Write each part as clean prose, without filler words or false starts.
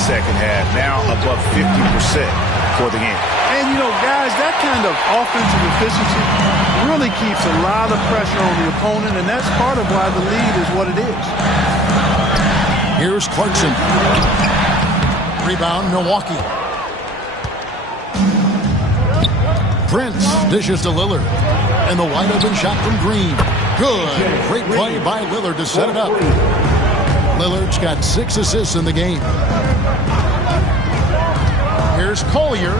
second half, now above 50% for the game. And, you know, guys, that kind of offensive efficiency really keeps a lot of pressure on the opponent, and that's part of why the lead is what it is. Here's Clarkson. Rebound, Milwaukee. Prince dishes to Lillard. And the wide open shot from Green. Good. Great play by Lillard to set it up. Lillard's got 6 assists in the game. Here's Collier.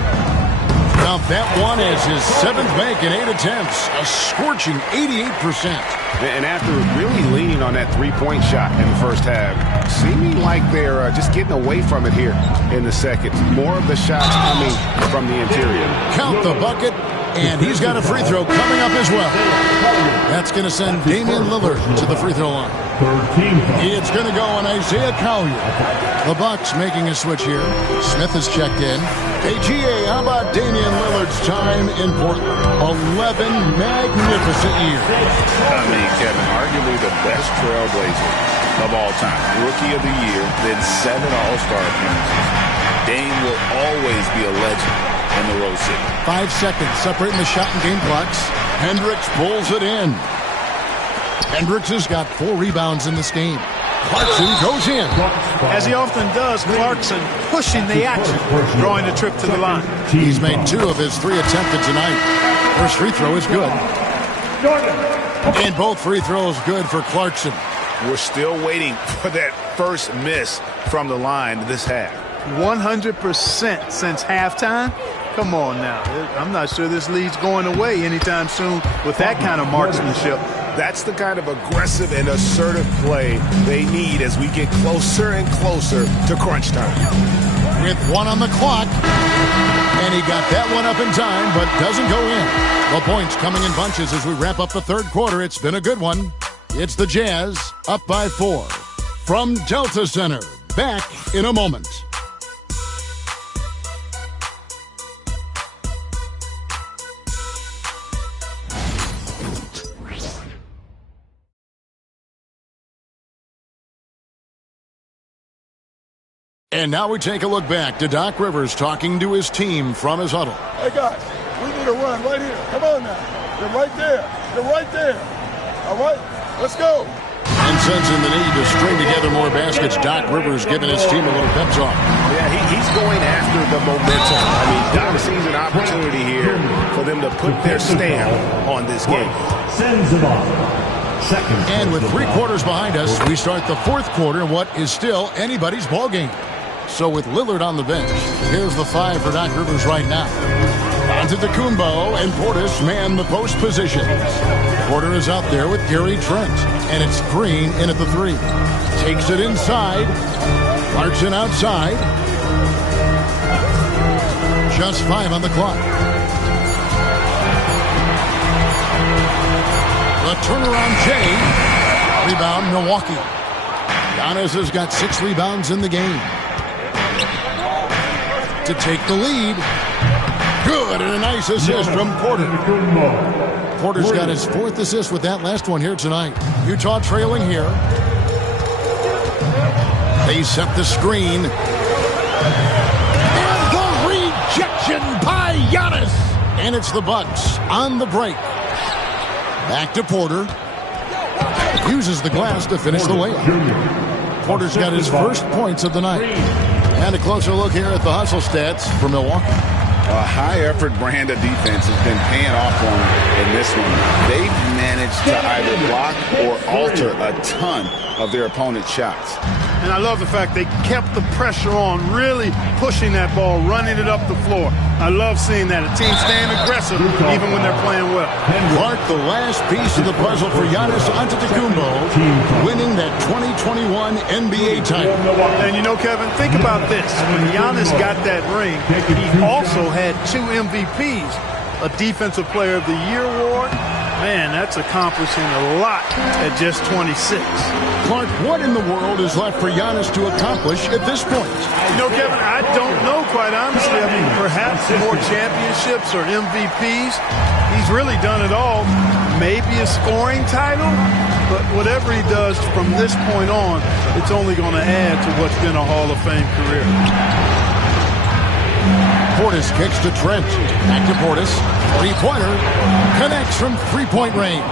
Now that one is his 7th make in 8 attempts. A scorching 88%. And after really leaning on that three-point shot in the first half, seeming like they're just getting away from it here in the second. More of the shots coming from the interior. Count the bucket. And he's got a free throw coming up as well. That's going to send Damian Lillard to the free throw line. It's going to go on Isaiah Collier. The Bucks making a switch here. Smith has checked in. Hey, GA, how about Damian Lillard's time in Portland? 11 magnificent years. I mean, Kevin, arguably the best trailblazer of all time. Rookie of the year, then 7 All-Star appearances. Dame will always be a legend in the Rose City. 5 seconds separating the shot and game clocks. Hendricks pulls it in. Hendricks has got 4 rebounds in this game. Clarkson goes in. As he often does, Clarkson pushing the action, drawing the trip to the line. He's made 2 of his 3 attempted tonight. First free throw is good. And both free throws good for Clarkson. We're still waiting for that first miss from the line this half. 100% since halftime. Come on now. I'm not sure this lead's going away anytime soon with that kind of marksmanship. That's the kind of aggressive and assertive play they need as we get closer and closer to crunch time. With 1 on the clock. And he got that one up in time, but doesn't go in. The points coming in bunches as we wrap up the third quarter. It's been a good one. It's the Jazz up by 4. From Delta Center. Back in a moment. And now we take a look back to Doc Rivers talking to his team from his huddle. Hey, guys, we need a run right here. Come on now. You're right there. You're right there. All right, let's go. And sensing the need to string together more baskets, Doc Rivers giving his team a little pep talk. Yeah, he's going after the momentum. I mean, Doc sees an opportunity here for them to put their stamp on this game. Sends it off. And with 3 quarters behind us, we start the 4th quarter in what is still anybody's ball game. So with Lillard on the bench, here's the 5 for Doc Rivers right now. Antetokounmpo and Portis man the post positions. Porter is out there with Gary Trent, and it's Green in at the 3. Takes it inside. Clarkson outside. Just 5 on the clock. The turnaround Jay. Rebound Milwaukee. Giannis has got 6 rebounds in the game. To take the lead. Good, and a nice assist from Porter. Porter's got his 4th assist with that last one here tonight. Utah trailing here. They set the screen. And the rejection by Giannis. And it's the Bucks on the break. Back to Porter. Uses the glass to finish the layup. Porter's got his first points of the night. And a closer look here at the hustle stats for Milwaukee. A high-effort brand of defense has been paying off for them in this one. They've managed to either block or alter a ton of their opponent's shots. And I love the fact they kept the pressure on, really pushing that ball, running it up the floor. I love seeing that. A team staying aggressive even when they're playing well. Clark, the last piece of the puzzle for Giannis Antetokounmpo, winning that 2021 NBA title. And you know, Kevin, think about this. When Giannis got that ring, he also had 2 MVPs, a Defensive Player of the Year award. Man, that's accomplishing a lot at just 26. Clark, what in the world is left for Giannis to accomplish at this point? You know, Kevin, I don't know, quite honestly. I mean, perhaps more championships or MVPs. He's really done it all. maybe a scoring title, but whatever he does from this point on, it's only going to add to what's been a Hall of Fame career. Portis kicks to Trent. Back to Portis. Three-pointer. Connects from three-point range.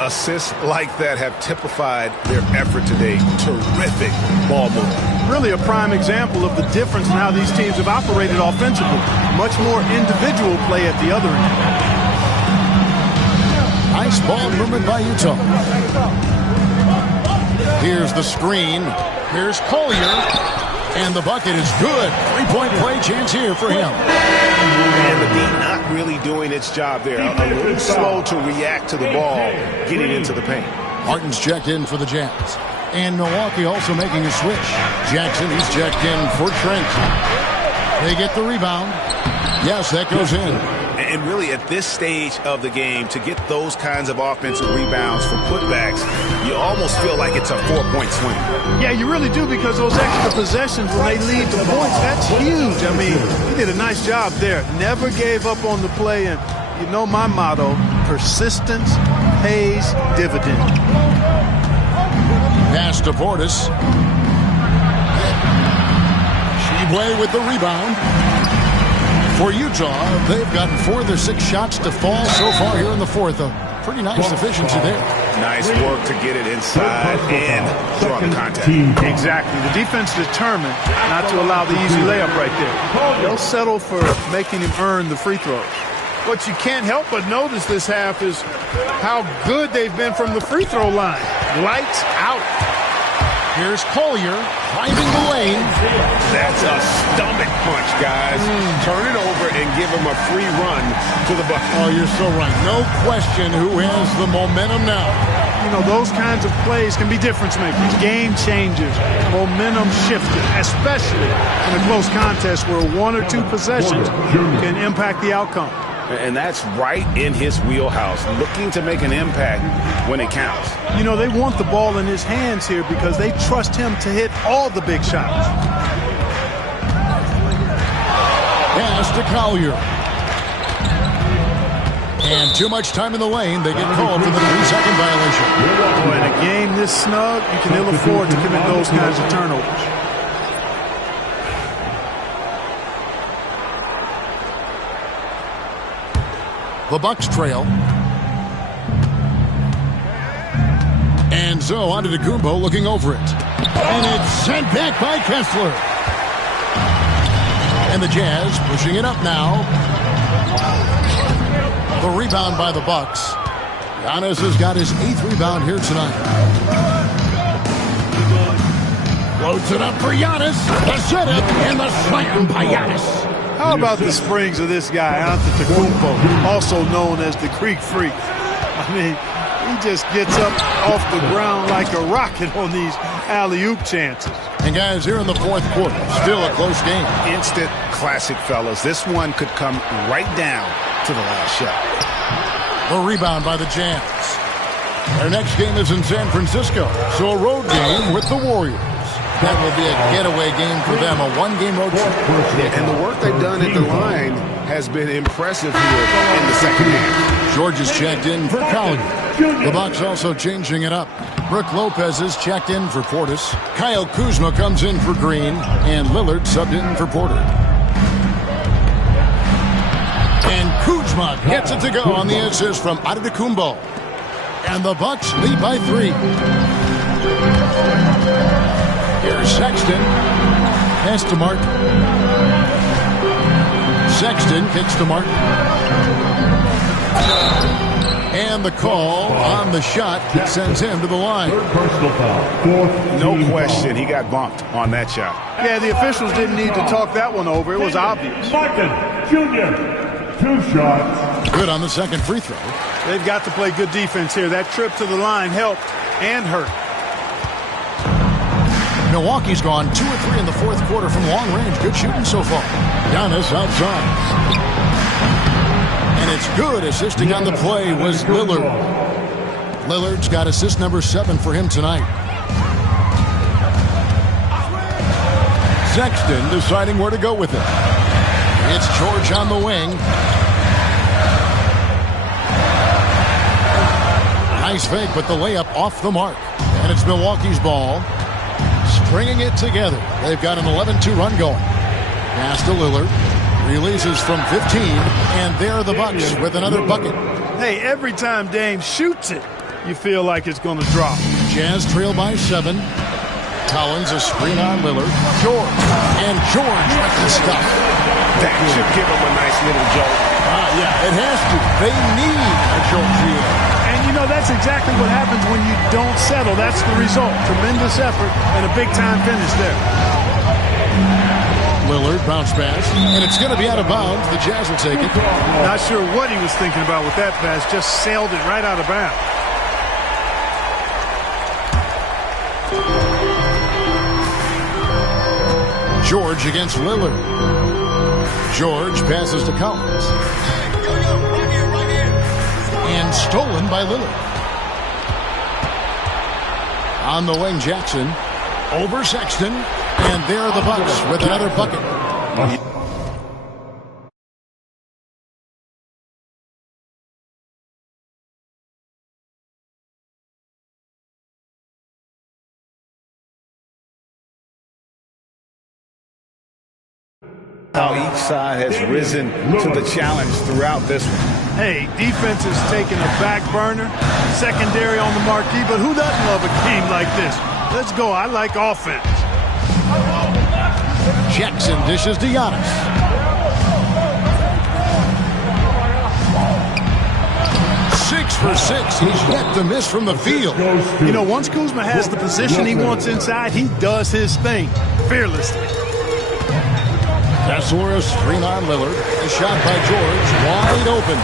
Assists like that have typified their effort today. Terrific ball movement. Really a prime example of the difference in how these teams have operated offensively. Much more individual play at the other end. Nice ball movement by Utah. Here's the screen. Here's Collier. And the bucket is good. Three-point play chance here for him. And the beat not really doing its job there. A little slow to react to the ball getting into the paint. Martin's checked in for the Jazz. And Milwaukee also making a switch. Jackson, he's checked in for Trent. They get the rebound. Yes, that goes in. And really at this stage of the game, to get those kinds of offensive rebounds for putbacks, you almost feel like it's a 4-point swing. Yeah, you really do, because those extra possessions when they lead to points, that's huge. I mean, he did a nice job there. Never gave up on the play, and you know my motto, persistence pays dividends. Pass to Portis. Sheboy with the rebound. For Utah, they've gotten 4 of their 6 shots to fall so far here in the fourth. A pretty nice efficiency there. Nice work to get it inside and draw the contact. Exactly. The defense determined not to allow the easy layup right there. They'll settle for making him earn the free throws. What you can't help but notice this half is how good they've been from the free throw line. Lights out. Here's Collier driving the lane. That's a stomach punch, guys. Turn it over and give him a free run to the bucket. Oh, you're so right. No question who has the momentum now. You know, those kinds of plays can be difference makers, game changers, momentum shifters, especially in a close contest where 1 or 2 possessions can impact the outcome. And that's right in his wheelhouse, looking to make an impact when it counts. You know, they want the ball in his hands here because they trust him to hit all the big shots. Pass to Collier. And too much time in the lane. They get called for the 3-second violation. Boy, in a game this snug, you can ill afford to commit those kinds of turnovers. The Bucks trail. And Zoe onto Antetokounmpo looking over it. And it's sent back by Kessler. And the Jazz pushing it up now. The rebound by the Bucks. Giannis has got his 8th rebound here tonight. Floats it up for Giannis. The setup and the slam by Giannis. How about the springs of this guy, Antetokounmpo, also known as the Greek Freak? I mean, he just gets up off the ground like a rocket on these alley-oop chances. And guys, here in the fourth quarter, still a close game. Instant classic, fellas. This one could come right down to the last shot. The rebound by the Jazz. Their next game is in San Francisco, so a road game with the Warriors. That will be a getaway game for them, a one-game road trip. And the work they've done at the line has been impressive here in the second half. George is checked in for Collier. The Bucks also changing it up. Brook Lopez is checked in for Portis. Kyle Kuzma comes in for Green, and Lillard subbed in for Porter. And Kuzma gets it to go on the assist from Antetokounmpo. And the Bucks lead by 3. Here's Sexton. Pass to Martin. Sexton kicks to Martin. And the call on the shot sends him to the line. No question, he got bumped on that shot. Yeah, the officials didn't need to talk that one over. It was obvious. Martin Jr., 2 shots. Good on the second free throw. They've got to play good defense here. That trip to the line helped and hurt. Milwaukee's gone 2 or 3 in the fourth quarter from long range. Good shooting so far. Giannis outside. And it's good. Assisting on the play was Lillard. Lillard's got assist number 7 for him tonight. Sexton deciding where to go with it. It's George on the wing. Nice fake, but the layup off the mark. And it's Milwaukee's ball. Stringing it together. They've got an 11-2 run going. Pass to Lillard. Releases from 15. And there are the Bucks with another bucket. Hey, every time Dame shoots it, you feel like it's going to drop. Jazz trail by 7. Collins a screen on Lillard. George. And George with the stuff. That should give him a nice little jolt. Yeah, it has to. They need a jolt here. And, you know, that's exactly what happens when you don't settle. That's the result. Tremendous effort and a big-time finish there. Lillard, bounce pass. And it's going to be out of bounds. The Jazz will take it. Not sure what he was thinking about with that pass. Just sailed it right out of bounds. George against Lillard. George passes to Collins. And stolen by Lillard. On the wing, Jackson. Over Sexton. And there are the Bucks with another bucket. How each side has risen to the challenge throughout this one. Hey, defense is taking a back burner, secondary on the marquee, but who doesn't love a game like this? Let's go. I like offense. Jackson dishes to Giannis. Six for 6. He's yet to miss from the field. You know, once Kuzma has the position he wants inside, he does his thing fearlessly. Kessler a screen on Lillard. A shot by George. Wide open.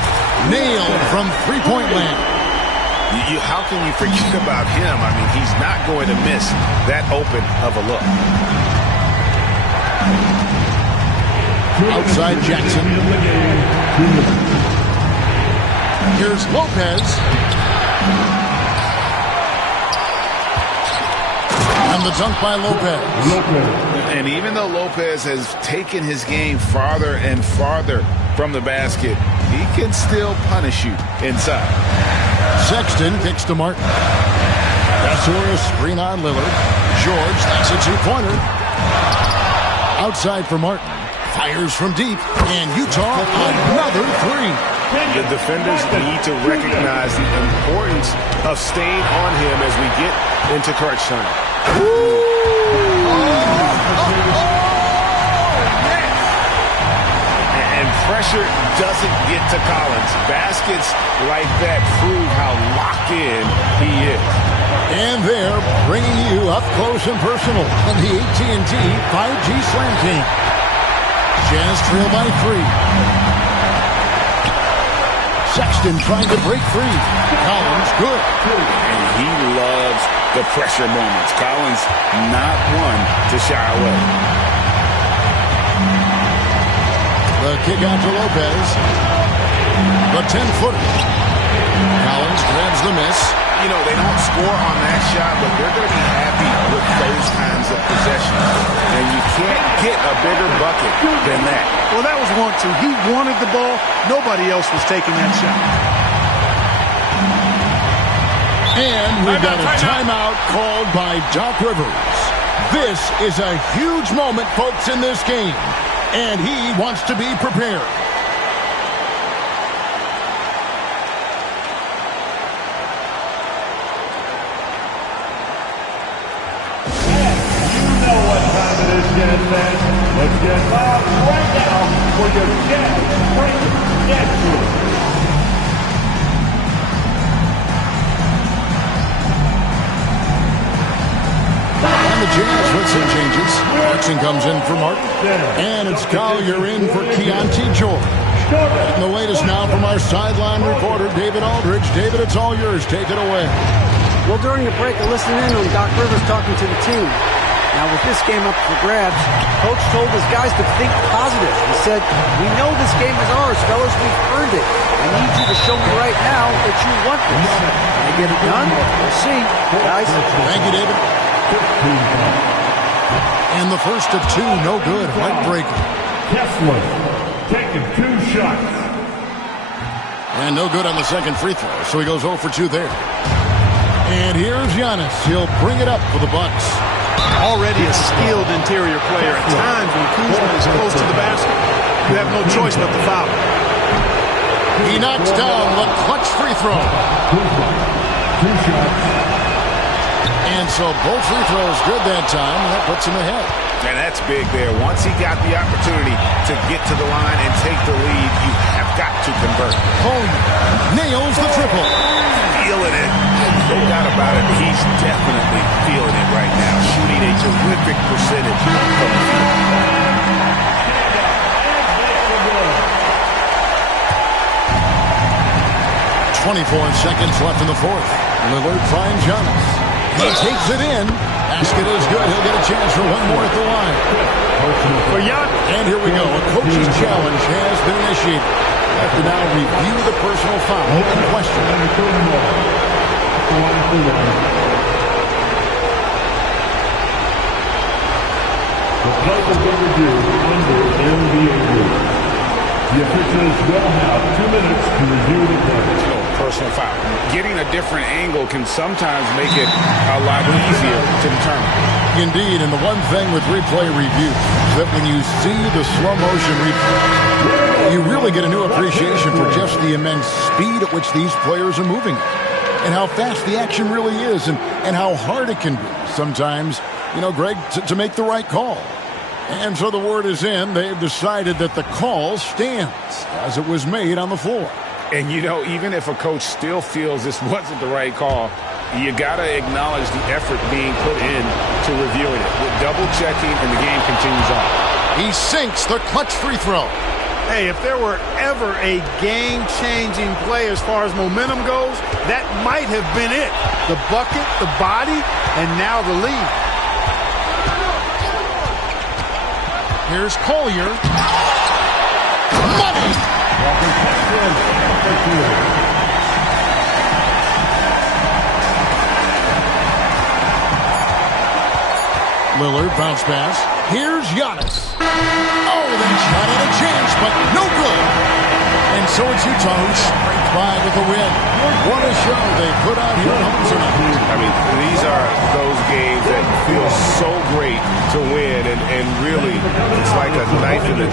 Nailed from three-point land. How can you forget about him? I mean, he's not going to miss that open of a look. Outside Jackson. Here's Lopez. And the dunk by Lopez. And even though Lopez has taken his game farther and farther from the basket, he can still punish you inside. Sexton kicks to Martin. Kessler screen on Lillard. George, that's a two-pointer. Outside for Martin. Fires from deep. And Utah, another three. The defenders need to recognize the importance of staying on him as we get into crunch time. And pressure doesn't get to Collins. Baskets like that prove how locked in he is. And they're bringing you up close and personal on the AT&T 5G Slam King. Jazz trail by 3. Sexton trying to break free. Collins good. And he loves the pressure moments. Collins not one to shy away. The kick out to Lopez. The 10-footer. Collins grabs the miss. You know, they don't score on that shot, but they're going to be happy with those kinds of possessions. And you can't get a bigger bucket than that. Well, that was 1-2. He wanted the ball. Nobody else was taking that shot. And we've got a timeout called by Doc Rivers. This is a huge moment, folks, in this game. And he wants to be prepared. Let's get loud right now for your Jazz Breaker Network. And the Jazz with some changes. Clarkson comes in for Martin. And it's Collier in for Keontae George. And the latest now from our sideline reporter, David Aldridge. David, it's all yours. Take it away. Well, during the break, I listened in on Doc Rivers talking to the team. Now, with this game up for grabs, Coach told his guys to think positive. He said, we know this game is ours, fellas. We've earned it. I need you to show me right now that you want this. Can I get it done? We'll see. Guys. Thank you, David. And the first of two, no good. Heartbreaker. Kessler taking 2 shots. And no good on the second free throw, so he goes 0 for 2 there. And here's Giannis. He'll bring it up for the Bucks. Already a skilled interior player. At times when Kuzma is close to the basket, you have no choice but to foul. He knocks down the clutch free throw. And so both free throws good that time, and that puts him ahead. And that's big there. Once he got the opportunity to get to the line and take the lead, you have got to convert. Collier nails the triple. Feeling it. No doubt about it. He's definitely feeling it right now. Shooting a terrific percentage from the field. 24 seconds left in the fourth. Lillard finds Giannis. He takes it in. Basket is good. He'll get a chance for one more at the line. For Giannis. And here we go. A coach's challenge has been initiated. Have to now review the personal foul in question. The play will be reviewed under NBA rules. The officials will have 2 minutes to review the play. Personal foul. Getting a different angle can sometimes make it a lot easier to determine. Indeed, and the one thing with replay review is that when you see the slow motion replay, you really get a new appreciation for just the immense speed at which these players are moving and how fast the action really is and how hard it can be sometimes, Greg, to make the right call. And so the word is in. They've decided that the call stands as it was made on the floor. And, even if a coach still feels this wasn't the right call, you got to acknowledge the effort being put in to reviewing it. With double-checking, and the game continues on. He sinks the clutch free throw. Hey, if there were ever a game-changing play as far as momentum goes, that might have been it. The bucket, the body, and now the lead. Here's Collier. Money! Lillard bounce pass. Here's Giannis. Oh, they shot at a chance, but no good. And so it's Utah who scraped by with the win. What a show they put out here at home tonight. I mean, these are those games that feel so great to win, and really, it's like a knife in the